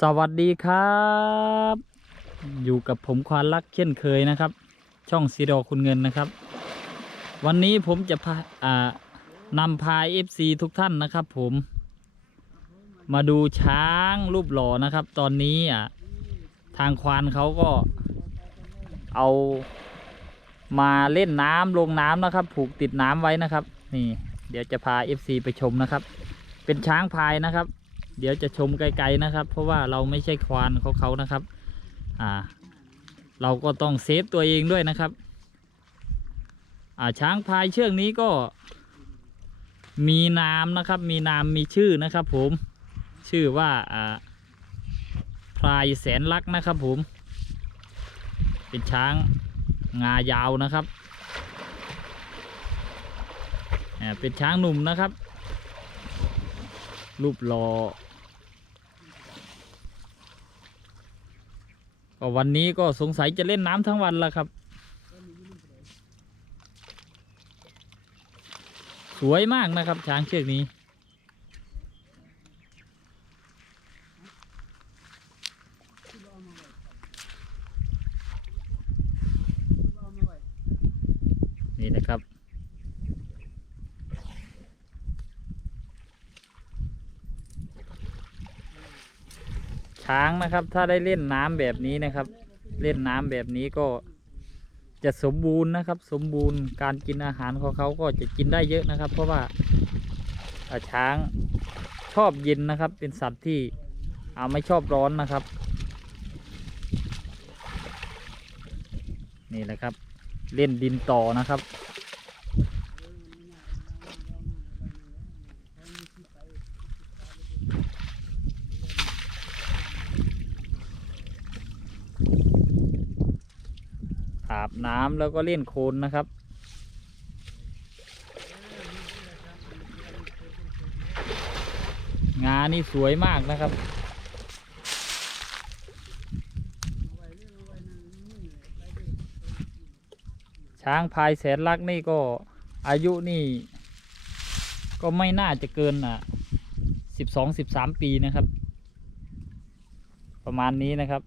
สวัสดีครับ อยู่กับผมควานรักเช่นเคยนะครับ ช่องซีดอคุณเงินนะครับ วันนี้ผมจะพาอ่านำพาเอฟซีทุกท่านนะครับ ผมมาดูช้างรูปหล่อนะครับ ตอนนี้อะทางควานเขาก็เอามาเล่นน้ำลงน้ำนะครับ ผูกติดน้ำไว้นะครับ นี่ เดี๋ยวจะพา FC ไปชมนะครับ เป็นช้างพายนะครับ เดี๋ยวจะชมไกลๆนะครับ เพราะว่าเราไม่ใช่ควานเของเขานะครับ อ่า เราก็ต้องเซฟตัวเองด้วยนะครับ อ่าช้างพายเชือกนี้ก็ มีนามนะครับ มีนามมีชื่อนะครับ ผมชื่อว่าอ่าพลายแสนลักนะครับ ผม เป็นช้างงายาวนะครับอ่าเป็นช้างหนุ่มนะครับ รูปหล่อ ก็วันนี้ก็สงสัยจะเล่นน้ำทั้งวันล้วครับ สวยมากนะครับ ช้างเชือกนี้นี่นะครับ ช้างนะครับ ถ้าได้เล่นน้ำแบบนี้นะครับ เล่นน้ำแบบนี้ก็จะสมบูรณ์นะครับ สมบูรณ์การกินอาหารของเขาก็จะกินได้เยอะนะครับ เพราะว่าช้างชอบเย็นนะครับ เป็นสัตว์ที่อ่าไม่ชอบร้อนนะครับ นี่แหละครับ เล่นดินต่อนะครับ อาบน้ำแล้วก็เล่นโคลนนะครับ งานนี่สวยมากนะครับ ช้างพายแสนลักนี่ก็อายุนี่ ก็ไม่น่าจะเกินอะสิบสองสิบสามปีนะครับ ประมาณนี้นะครับ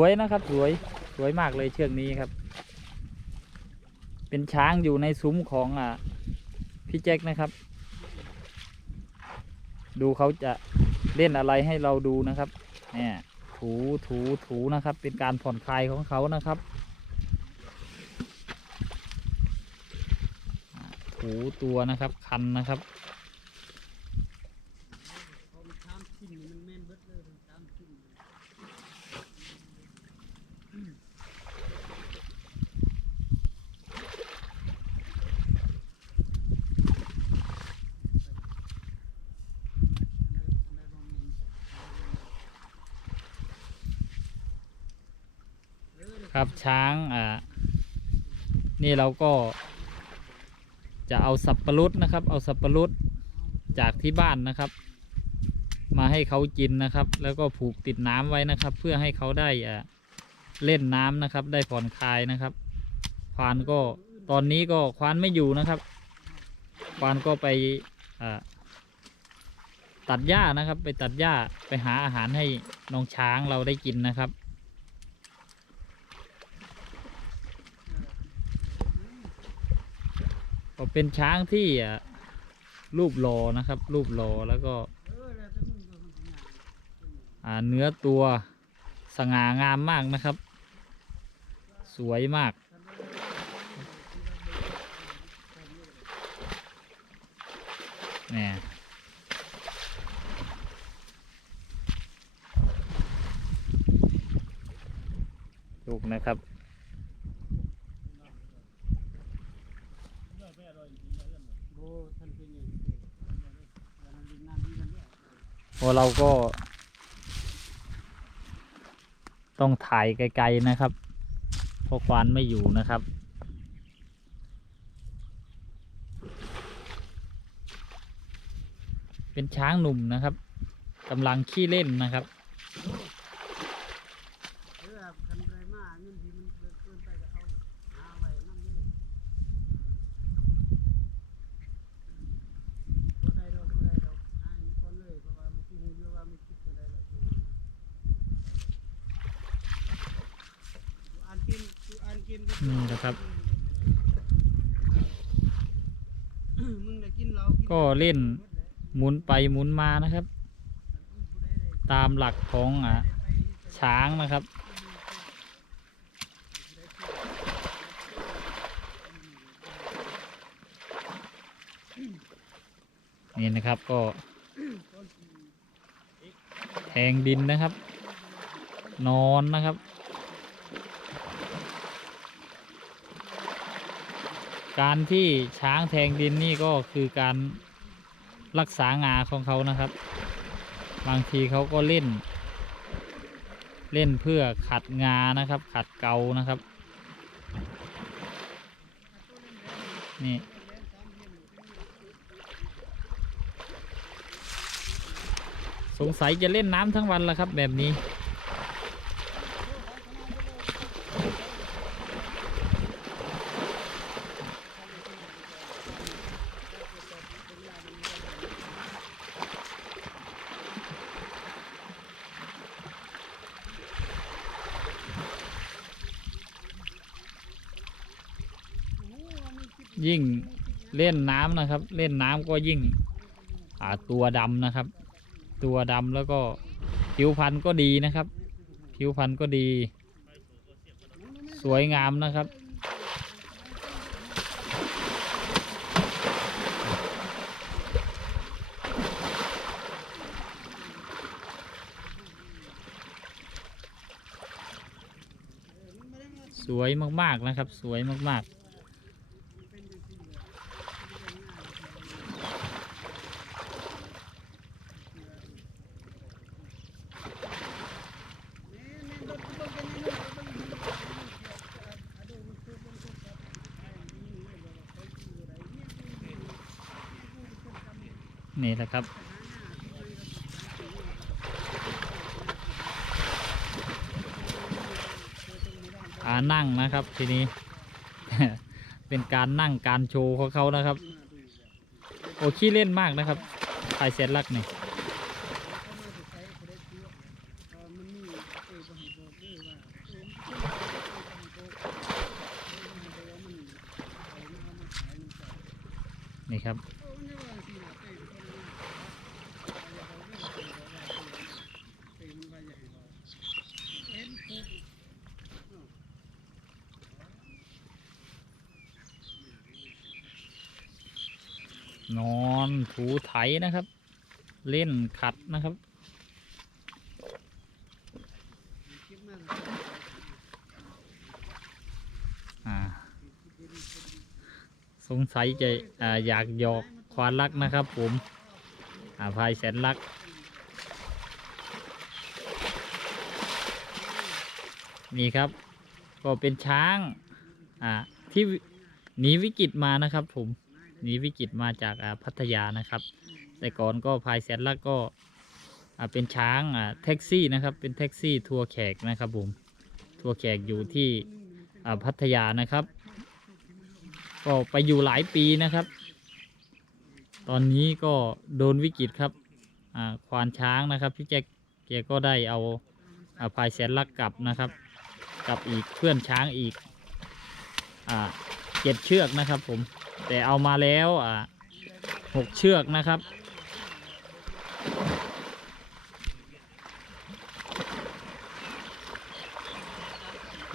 วยนะครับ สวยสวยมากเลยเชือกนี้ครับ เป็นช้างอยู่ในซุ้มของอะพี่แจ็คนะครับ ดูเขาจะเล่นอะไรให้เราดูนะครับเนี่ยถูถูถูนะครับ เป็นการผ่อนคลายของเขานะครับ ถูตัวนะครับคันนะครับ ครับช้างอ่านี่เราก็ จะเอาสับปะรดนะครับ เอาสับปะรดจากที่บ้านนะครับ มาให้เขากินนะครับ แล้วก็ผูกติดน้ำไว้นะครับ เพื่อให้เขาได้อ่าเล่นน้ำนะครับ ได้ผ่อนคลายนะครับควานก็ตอนนี้ก็ควานไม่อยู่นะครับควานก็ไปอ่าตัดหญ้านะครับ ไปตัดหญ้าไปหาอาหารให้น้องช้างเราได้กินนะครับ ก็ เป็นช้างที่รูปหล่อนะครับ รูปหล่อแล้วก็เนื้อตัวสง่างามมากนะครับ สวยมากเนี่ยลูกนะครับ พอเราก็ ต้องถ่ายไกลๆนะครับเพราะควานไม่อยู่นะครับเป็นช้างหนุ่มนะครับกำลังขี้เล่นนะครับ นะครับมึงได้กินเหล้าก็เล่นหมุนไปหมุนมานะครับ ตามหลักของอะช้างนะครับ นี่นะครับก็แทงดินนะครับ นอนนะครับ การที่ช้างแทงดินนี่ก็คือการรักษางาของเขานะครับ บางทีเขาก็เล่น เล่นเพื่อขัดงานะครับ ขัดเกานะครับ นี่สงสัยจะเล่นน้ำทั้งวันแล้วครับแบบนี้ ยิ่งเล่นน้ำนะครับ เล่นน้ำก็ยิ่งตัวดำนะครับ ตัวดำแล้วก็ผิวพรรณก็ดีนะครับ ผิวพรรณก็ดี สวยงามนะครับสวยมาก ๆ นะครับ สวยมาก ๆ นี่แหละครับ อานั่งนะครับทีนี้ เป็นการนั่งการโชว์ของเขานะครับ โอ้ขี้เล่นมากนะครับไอเซนลักนี่นี่ครับ นอนถูไถนะครับ เล่นขัดนะครับสงสัยจะออยากหยอกควานรักนะครับผมอาพายแสนรัก นี่ครับ ก็เป็นช้าง อ่า ที่หนีวิกฤตมานะครับผม นีวิกฤตมาจากพัทยานะครับ แต่ก่อนก็พายแสนลักก็เป็นช้างอ่าแท็กซี่นะครับ เป็นแท็กซี่ทัวร์แขกนะครับผมทัวร์แขกอยู่ที่พัทยานะครับ ก็ไปอยู่หลายปีนะครับ ตอนนี้ก็โดนวิกฤตครับควานช้างนะครับพี่แจ็คแกก็ได้เอาพายแสนลักกลับนะครับกับอีกเพื่อนช้างอีกอเจ็ดเชือกนะครับผม แต่เอามาแล้วอ่าหกเชือกนะครับ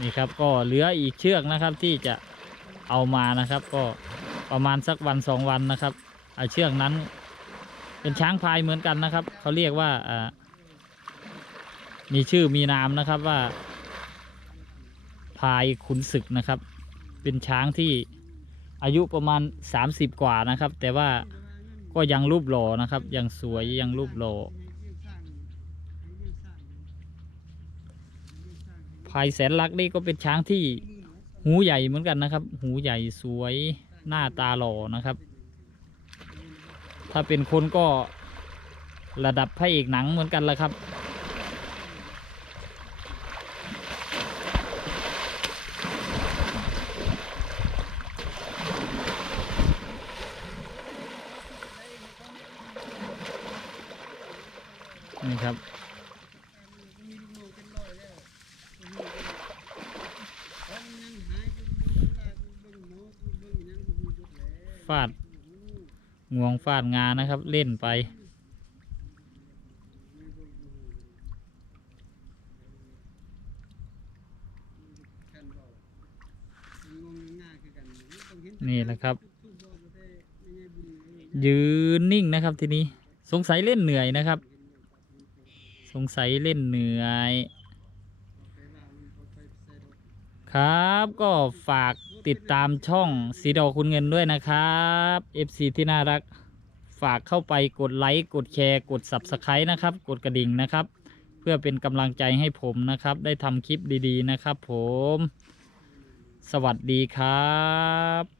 นี่ครับก็เหลืออีกเชือกนะครับที่จะเอามานะครับ ก็ประมาณสักวันสองวันนะครับเชือกนั้นเป็นช้างพายเหมือนกันนะครับ เขาเรียกว่ามีชื่อมีนามนะครับว่าพายขุนศึกนะครับ เป็นช้างที่ อายุประมาณ 30 กว่านะครับ แต่ว่าก็ยังรูปหล่อนะครับ ยังสวยยังรูปหล่อพายแสนลักนี่ก็เป็นช้างที่หูใหญ่เหมือนกันนะครับ หูใหญ่สวยหน้าตาหล่อนะครับ ถ้าเป็นคนก็ระดับพระเอกหนังเหมือนกันละครับ นี่ครับ ฟาดงวงฟาดงานะครับ เล่นไป นี่แหละครับ ยืนนิ่งนะครับทีนี้สงสัยเล่นเหนื่อยนะครับ งสัยเล่นเหนื่อย ครับ ก็ฝากติดตามช่องสีดอกคุณเงินด้วยนะครับ FC ที่น่ารัก ฝากเข้าไปกดไลค์กดแชร์กด Subscribe นะครับ กดกระดิ่งนะครับ เพื่อเป็นกำลังใจให้ผมนะครับ ได้ทำคลิปดีๆนะครับผม สวัสดีครับ